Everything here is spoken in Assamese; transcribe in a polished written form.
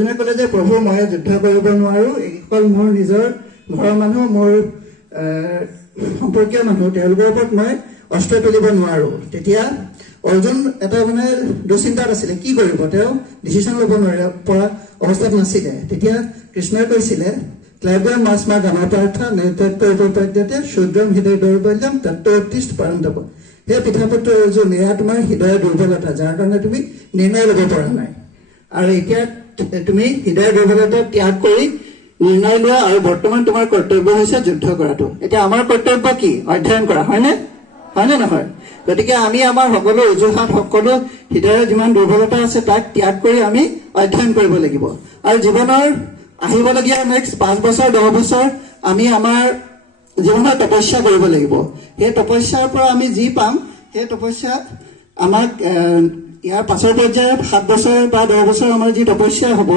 যোনে ক'লে যে প্ৰভু মই যুদ্ধ কৰিব নোৱাৰো, এইসকল মোৰ নিজৰ ঘৰৰ মানুহ, মোৰ সম্পৰ্কীয় মানুহ, তেওঁলোকৰ ওপৰত মই অস্ত্ৰ তুলিব নোৱাৰো। তেতিয়া অৰ্জুন এটা মানে দুশ্চিন্তাত আছিলে, কি কৰিব, তেওঁ ডিচিশ্যন ল'ব নোৱাৰে পৰা অৱস্থাত নাছিলে। তেতিয়া কৃষ্ণই কৈছিলে ক্লাইব্যম মাস্মা গামাপাৰ্থা নৈতত্য শূদ্ৰম হৃদয় দৌৰ্বল্যম তত্ত্বোত্তিষ্ঠ পৰন্তপ। হে পিতাপুত্ৰ অৰ্জুন, এয়া তোমাৰ হৃদয়ৰ দুৰ্বলতা, যাৰ কাৰণে তুমি নিৰ্ণয় ল'ব পৰা নাই। আৰু এতিয়া তুমি হৃদয়ৰ দুৰ্বলতা ত্যাগ কৰি নিৰ্ণয় লোৱা, আৰু বৰ্তমান তোমাৰ কৰ্তব্য হৈছে যুদ্ধ কৰাটো। এতিয়া আমাৰ কৰ্তব্য কি? অধ্যয়ন কৰা, হয়নে নহয়? গতিকে আমি আমাৰ সকলো অজুহাত, সকলো হৃদয়ৰ যিমান দুৰ্বলতা আছে তাক ত্যাগ কৰি আমি অধ্যয়ন কৰিব লাগিব। আৰু জীৱনৰ আহিবলগীয়া নেক্সট 5 বছৰ 10 বছৰ আমি আমাৰ জীৱনত তপস্যা কৰিব লাগিব। সেই তপস্যাৰ পৰা আমি যি পাম, সেই তপস্যা আমাক ইয়াৰ পাছৰ পৰ্যায়ত 7 বছৰ বা 10 বছৰ আমাৰ যি তপস্যা হ'ব,